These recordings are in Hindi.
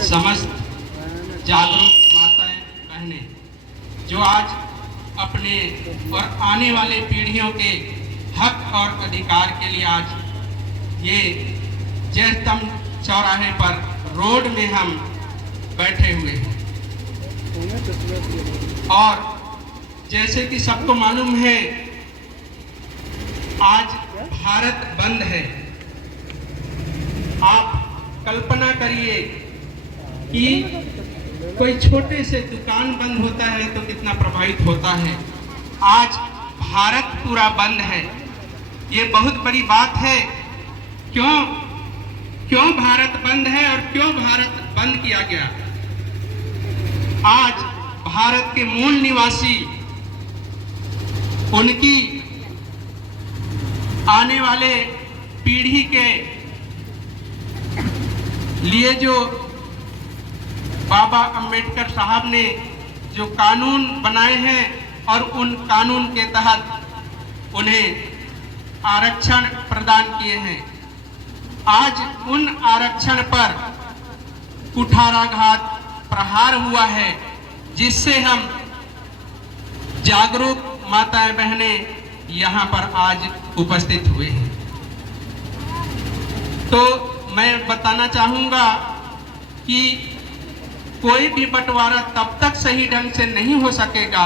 समस्त जागरूक माताएं बहनें जो आज अपने और आने वाले पीढ़ियों के हक और अधिकार के लिए आज ये जयस्तंभ चौराहे पर रोड में हम बैठे हुए हैं। और जैसे कि सबको मालूम है, आज भारत बंद है। आप कल्पना करिए कि कोई छोटे से दुकान बंद होता है तो कितना प्रभावित होता है। आज भारत पूरा बंद है। ये बहुत बड़ी बात है। क्यों भारत बंद है और क्यों भारत बंद किया गया? आज भारत के मूल निवासी, उनकी आने वाले पीढ़ी के लिए जो बाबा अंबेडकर साहब ने जो कानून बनाए हैं और उन कानून के तहत उन्हें आरक्षण प्रदान किए हैं, आज उन आरक्षण पर कुठाराघात प्रहार हुआ है, जिससे हम जागरूक माताएं बहनें यहाँ पर आज उपस्थित हुए हैं। तो मैं बताना चाहूँगा कि कोई भी बंटवारा तब तक सही ढंग से नहीं हो सकेगा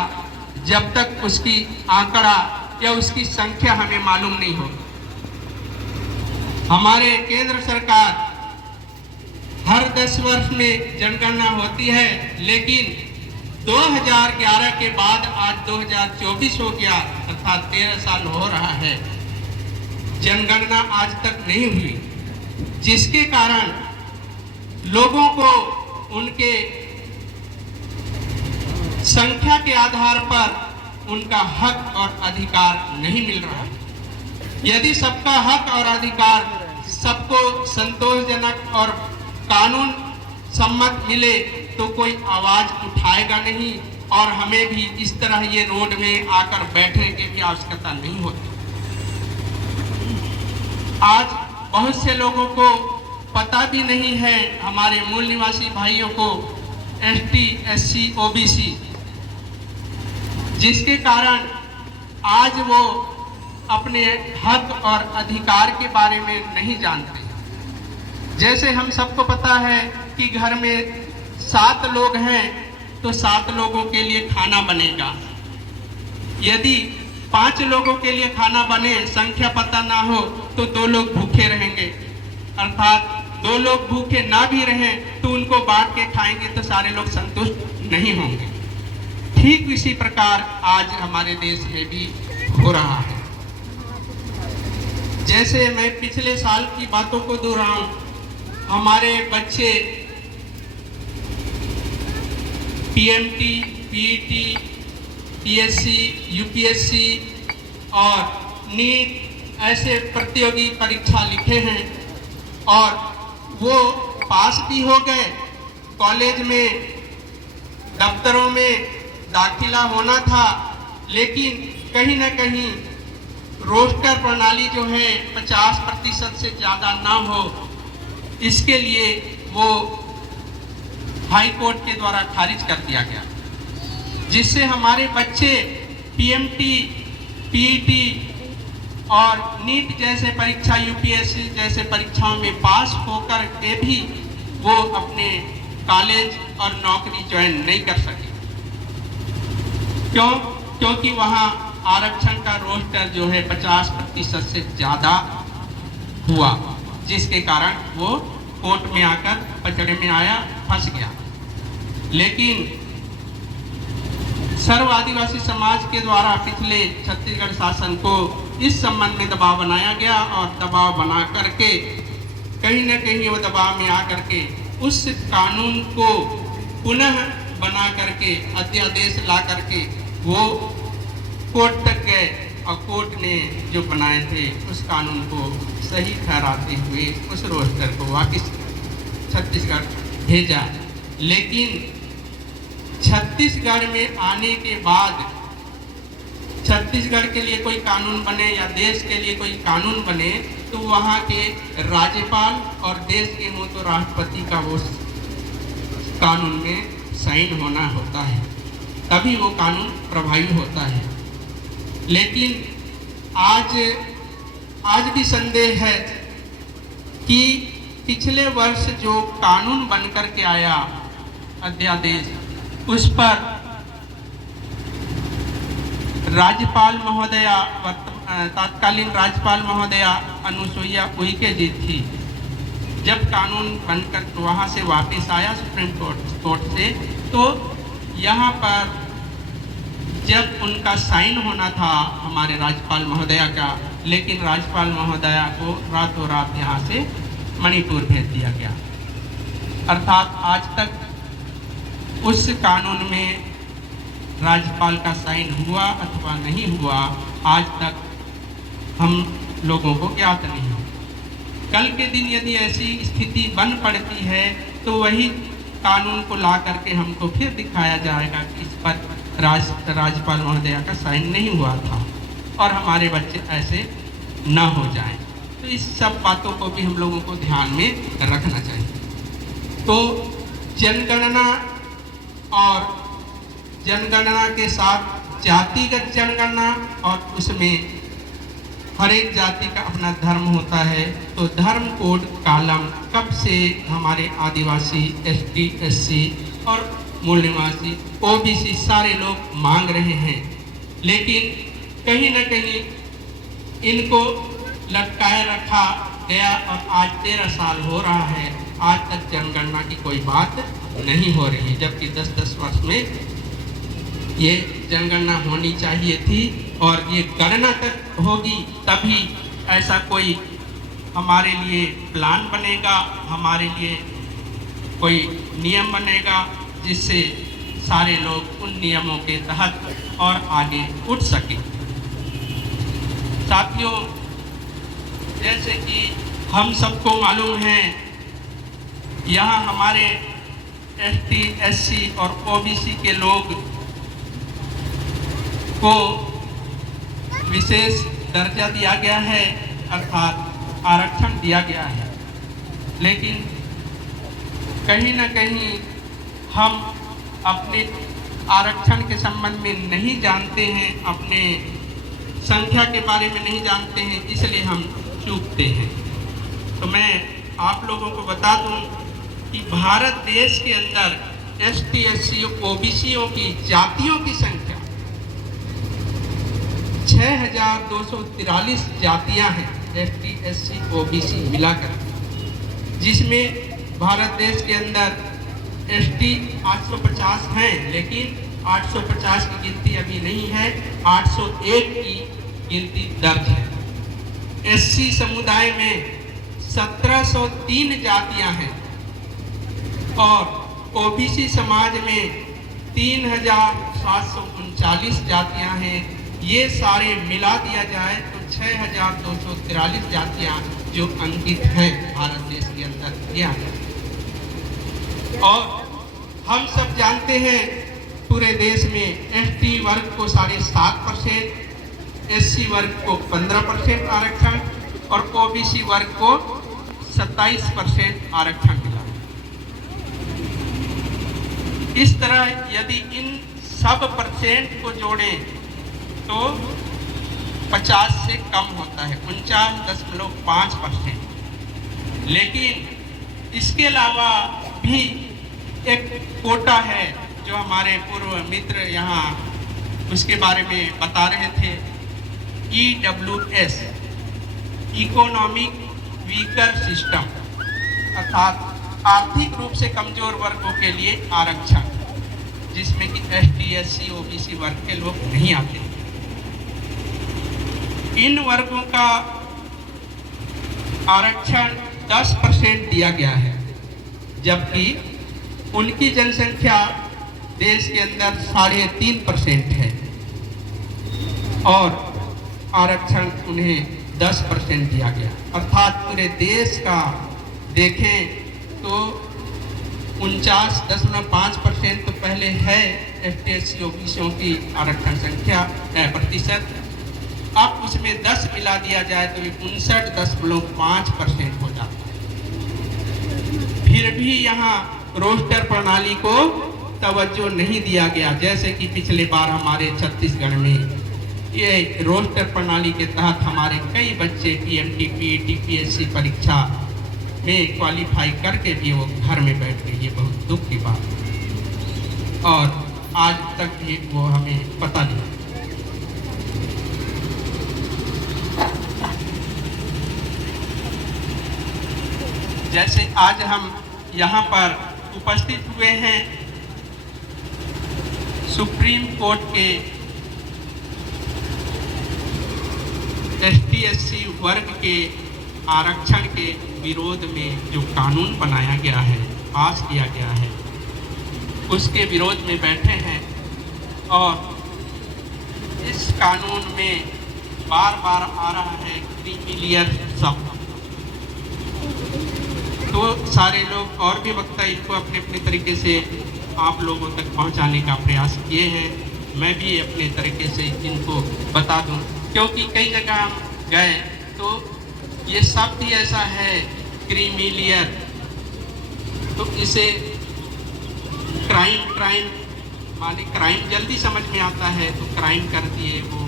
जब तक उसकी आंकड़ा या उसकी संख्या हमें मालूम नहीं हो। हमारे केंद्र सरकार हर 10 वर्ष में जनगणना होती है, लेकिन 2011 के बाद आज 2024 हो गया, अर्थात 13 साल हो रहा है, जनगणना आज तक नहीं हुई, जिसके कारण लोगों को उनके संख्या के आधार पर उनका हक और अधिकार नहीं मिल रहा है। यदि सबका हक और अधिकार सबको संतोषजनक और कानून सम्मत मिले तो कोई आवाज उठाएगा नहीं, और हमें भी इस तरह ये रोड में आकर बैठने की भी आवश्यकता नहीं होती। आज बहुत से लोगों को पता भी नहीं है, हमारे मूल निवासी भाइयों को, एसटी, एससी, ओबीसी, जिसके कारण आज वो अपने हक और अधिकार के बारे में नहीं जानते। जैसे हम सबको पता है कि घर में 7 लोग हैं तो 7 लोगों के लिए खाना बनेगा। यदि 5 लोगों के लिए खाना बने, संख्या पता ना हो, तो 2 लोग भूखे रहेंगे। अर्थात 2 लोग भूखे ना भी रहें तो उनको बांट के खाएंगे तो सारे लोग संतुष्ट नहीं होंगे। ठीक इसी प्रकार आज हमारे देश में भी हो रहा है। जैसे मैं पिछले साल की बातों को दोहराऊं, हमारे बच्चे पीएमटी, पीईटी, पीएससी, यूपीएससी और नीट ऐसे प्रतियोगी परीक्षा लिखे हैं और वो पास भी हो गए। कॉलेज में, दफ्तरों में दाखिला होना था, लेकिन कहीं ना कहीं रोस्टर प्रणाली जो है 50% से ज़्यादा ना हो, इसके लिए वो हाई कोर्ट के द्वारा खारिज कर दिया गया, जिससे हमारे बच्चे पीएमटी, पीईटी और नीट जैसे परीक्षा, यूपीएससी जैसे परीक्षाओं में पास होकर के भी वो अपने कॉलेज और नौकरी ज्वाइन नहीं कर सके। क्योंकि वहाँ आरक्षण का रोस्टर जो है 50% से ज़्यादा हुआ, जिसके कारण वो कोर्ट में आकर पचड़े में आया, फंस गया। लेकिन सर्व आदिवासी समाज के द्वारा पिछले छत्तीसगढ़ शासन को इस संबंध में दबाव बनाया गया और दबाव बना करके कहीं न कहीं वो दबाव में आकर के उस कानून को पुनः बना करके अध्यादेश ला करके वो कोर्ट तक गए और कोर्ट ने जो बनाए थे उस कानून को सही ठहराते हुए उस रोस्टर को वापस छत्तीसगढ़ भेजा। लेकिन छत्तीसगढ़ में आने के बाद छत्तीसगढ़ के लिए कोई कानून बने या देश के लिए कोई कानून बने तो वहाँ के राज्यपाल और देश के हो तो राष्ट्रपति का वो कानून में साइन होना होता है, तभी वो कानून प्रभावी होता है। लेकिन आज भी संदेह है कि पिछले वर्ष जो कानून बनकर के आया अध्यादेश, उस पर राज्यपाल महोदया, तत्कालीन राज्यपाल महोदया अनुसुईया उइके जी थी। जब कानून बनकर वहाँ से वापस आया सुप्रीम कोर्ट से, तो यहाँ पर जब उनका साइन होना था हमारे राज्यपाल महोदया का, लेकिन राज्यपाल महोदया को रातों रात यहाँ से मणिपुर भेज दिया गया। अर्थात आज तक उस कानून में राज्यपाल का साइन हुआ अथवा नहीं हुआ, आज तक हम लोगों को ज्ञात नहीं है। कल के दिन यदि ऐसी स्थिति बन पड़ती है तो वही कानून को ला करके हमको फिर दिखाया जाएगा कि इस पर राज्यपाल महोदया का साइन नहीं हुआ था और हमारे बच्चे ऐसे न हो जाएं। तो इस सब बातों को भी हम लोगों को ध्यान में रखना चाहिए। तो जनगणना और जनगणना के साथ जातिगत जनगणना, और उसमें हर एक जाति का अपना धर्म होता है। तो धर्म कोड कालम कब से हमारे आदिवासी, एसटी, एससी और मूल निवासी, ओबीसी सारे लोग मांग रहे हैं, लेकिन कहीं न कहीं इनको लटकाए रखा गया और आज 13 साल हो रहा है, आज तक जनगणना की कोई बात नहीं हो रही, जबकि 10-10 वर्ष में ये जनगणना होनी चाहिए थी और ये गणना तक होगी, तभी ऐसा कोई हमारे लिए प्लान बनेगा, हमारे लिए कोई नियम बनेगा जिससे सारे लोग उन नियमों के तहत और आगे उठ सके। साथियों, जैसे कि हम सबको मालूम है, यहाँ हमारे एसटी, एससी और ओबीसी के लोग को विशेष दर्जा दिया गया है, अर्थात आरक्षण दिया गया है। लेकिन कहीं न कहीं हम अपने आरक्षण के संबंध में नहीं जानते हैं, अपने संख्या के बारे में नहीं जानते हैं, इसलिए हम चूकते हैं। तो मैं आप लोगों को बता दूं कि भारत देश के अंदर एसटी, एससी, ओबीसीओं की जातियों की संख्या 6243 जातियां हैं, एसटी, एससी, ओबीसी मिलाकर, जिसमें भारत देश के अंदर एसटी 850 हैं, लेकिन 850 की गिनती अभी नहीं है, 801 की गिनती दर्ज है। एससी समुदाय में 1703 जातियां हैं और ओबीसी समाज में 3739 जातियां हैं। ये सारे मिला दिया जाए तो 6243 जातियां जो अंकित हैं भारत देश के अंदर, ये आ जाए। और हम सब जानते हैं पूरे देश में एसटी वर्ग को 7.5%, एससी वर्ग को 15% आरक्षण और ओबीसी वर्ग को 27% आरक्षण मिला। इस तरह यदि इन सब परसेंट को जोड़ें तो 50 से कम होता है, 49.5%। लेकिन इसके अलावा भी एक कोटा है जो हमारे पूर्व मित्र यहाँ उसके बारे में बता रहे थे, EWS, इकोनॉमिक वीकर सिस्टम, अर्थात आर्थिक रूप से कमजोर वर्गों के लिए आरक्षण, जिसमें कि एसटी, एससी, ओबीसी वर्ग के लोग नहीं आते। इन वर्गों का आरक्षण 10% दिया गया है, जबकि उनकी जनसंख्या देश के अंदर 3.5% है और आरक्षण उन्हें 10% दिया गया। अर्थात पूरे देश का देखें तो 49.5% तो पहले है एसटी, ओबीसी की आरक्षण संख्या प्रतिशत, अब उसमें 10 मिला दिया जाए तो 59.5% हो जाता है। फिर भी यहाँ रोस्टर प्रणाली को तवज्जो नहीं दिया गया। जैसे कि पिछले बार हमारे छत्तीसगढ़ में ये रोस्टर प्रणाली के तहत हमारे कई बच्चे पीएमटी, पीईटी, पीएससी परीक्षा में क्वालिफाई करके भी वो घर में बैठ गए। ये बहुत दुख की बात है और आज तक भी वो हमें पता नहीं। जैसे आज हम यहाँ पर उपस्थित हुए हैं सुप्रीम कोर्ट के ST/SC वर्ग के आरक्षण के विरोध में जो कानून बनाया गया है, पास किया गया है, उसके विरोध में बैठे हैं और इस कानून में बार बार आ रहा है क्रीमी शब्द। तो सारे लोग और भी वक्ता इनको अपने अपने तरीके से आप लोगों तक पहुंचाने का प्रयास किए हैं। मैं भी अपने तरीके से इनको बता दूं, क्योंकि कई जगह हम गए तो ये शब्द ही ऐसा है क्रीमिलियर, तो इसे क्राइम माने क्राइम जल्दी समझ में आता है तो क्राइम कर दिए, वो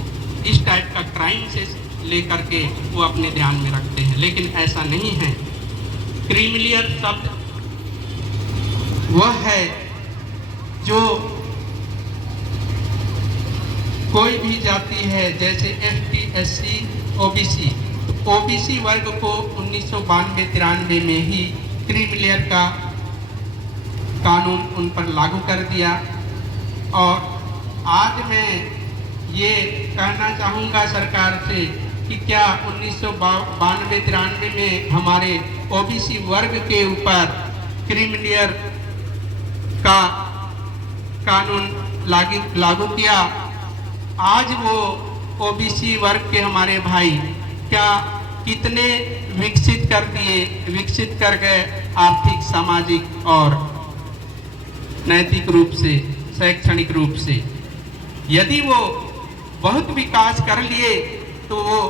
इस टाइप का क्राइम से लेकर के वो अपने ध्यान में रखते हैं, लेकिन ऐसा नहीं है। क्रीमिलियर शब्द वह है जो कोई भी जाति है, जैसे ST/SC, OBC। OBC वर्ग को 1992-93 में ही क्रीमिलियर का कानून उन पर लागू कर दिया। और आज मैं ये कहना चाहूँगा सरकार से कि क्या 1992-93 में हमारे OBC वर्ग के ऊपर क्रीमिलियर का कानून लागू किया, आज वो OBC वर्ग के हमारे भाई क्या कितने विकसित कर गए आर्थिक, सामाजिक और नैतिक रूप से, शैक्षणिक रूप से। यदि वो बहुत विकास कर लिए तो वो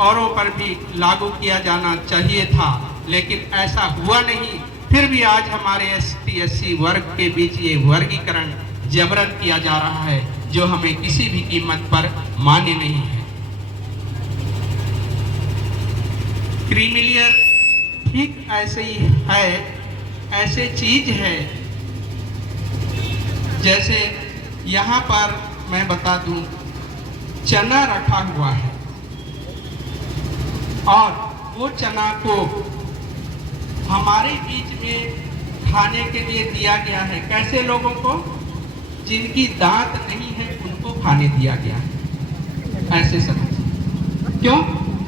औरों पर भी लागू किया जाना चाहिए था, लेकिन ऐसा हुआ नहीं। फिर भी आज हमारे ST/SC वर्ग के बीच ये वर्गीकरण जबरन किया जा रहा है, जो हमें किसी भी कीमत पर मान्य नहीं है। क्रीमिलियर ठीक ऐसे ही है, ऐसे चीज है जैसे यहाँ पर मैं बता दूं, चना रखा हुआ है और वो चना को हमारे बीच में खाने के लिए दिया गया है। कैसे लोगों को? जिनकी दांत नहीं है उनको खाने दिया गया है, ऐसे समझ। क्यों?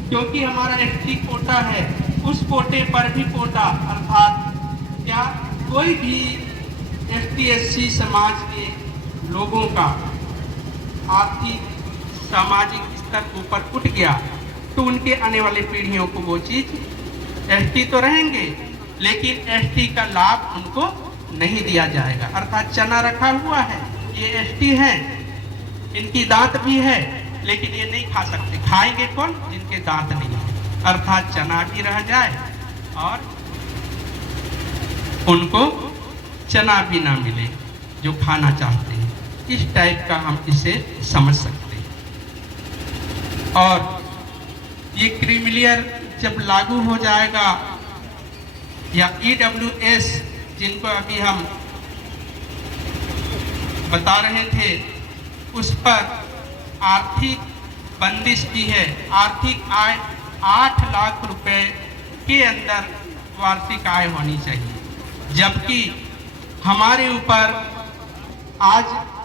क्योंकि हमारा ST कोटा है, उस कोटे पर भी कोटा, अर्थात क्या कोई भी ST/SC समाज के लोगों का आर्थिक, सामाजिक स्तर ऊपर उठ गया तो उनके आने वाले पीढ़ियों को वो चीज ST तो रहेंगे, लेकिन ST का लाभ उनको नहीं दिया जाएगा। अर्थात चना रखा हुआ है, ये ST है, इनकी दांत भी है, लेकिन ये नहीं खा सकते। खाएंगे कौन? जिनके दांत नहीं है। अर्थात चना भी रह जाए और उनको चना भी ना मिले जो खाना चाहते हैं। इस टाइप का हम इसे समझ सकते हैं। और ये क्रीमिलियर जब लागू हो जाएगा, या EWS जिनको अभी हम बता रहे थे, उस पर आर्थिक बंदिश भी है। आर्थिक आय 8 लाख रुपए के अंदर वार्षिक आय होनी चाहिए, जबकि हमारे ऊपर आज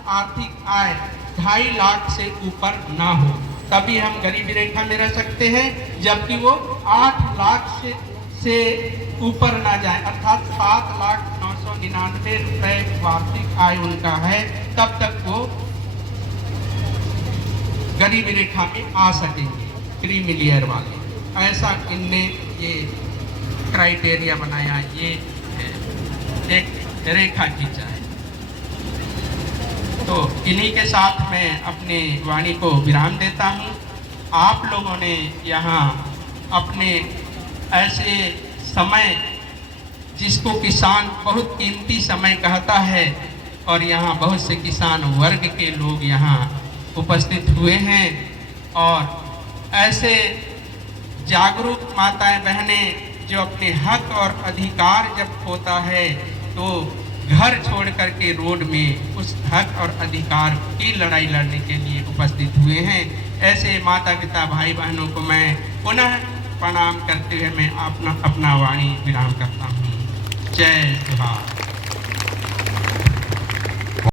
आर्थिक आय 2.5 लाख से ऊपर ना हो, तभी हम गरीबी रेखा में रह सकते हैं। जबकि वो 8 लाख से ऊपर ना जाए, अर्थात 7,999 रुपए वार्षिक आय उनका है, तब तक वो गरीबी रेखा में आ सकेंगे क्रीमिलियर वाले। ऐसा इनने ये क्राइटेरिया बनाया, ये एक रेखा खींचा है। तो इन्हीं के साथ मैं अपने वाणी को विराम देता हूँ। आप लोगों ने यहाँ अपने ऐसे समय जिसको किसान बहुत कीमती समय कहता है, और यहाँ बहुत से किसान वर्ग के लोग यहाँ उपस्थित हुए हैं। और ऐसे जागरूक माताएं बहनें जो अपने हक और अधिकार जब होता है तो घर छोड़ करके रोड में उस हक और अधिकार की लड़ाई लड़ने के लिए उपस्थित हुए हैं। ऐसे माता पिता भाई बहनों को मैं पुनः प्रणाम करते हुए मैं अपना वाणी विराम करता हूँ। जय जोहार।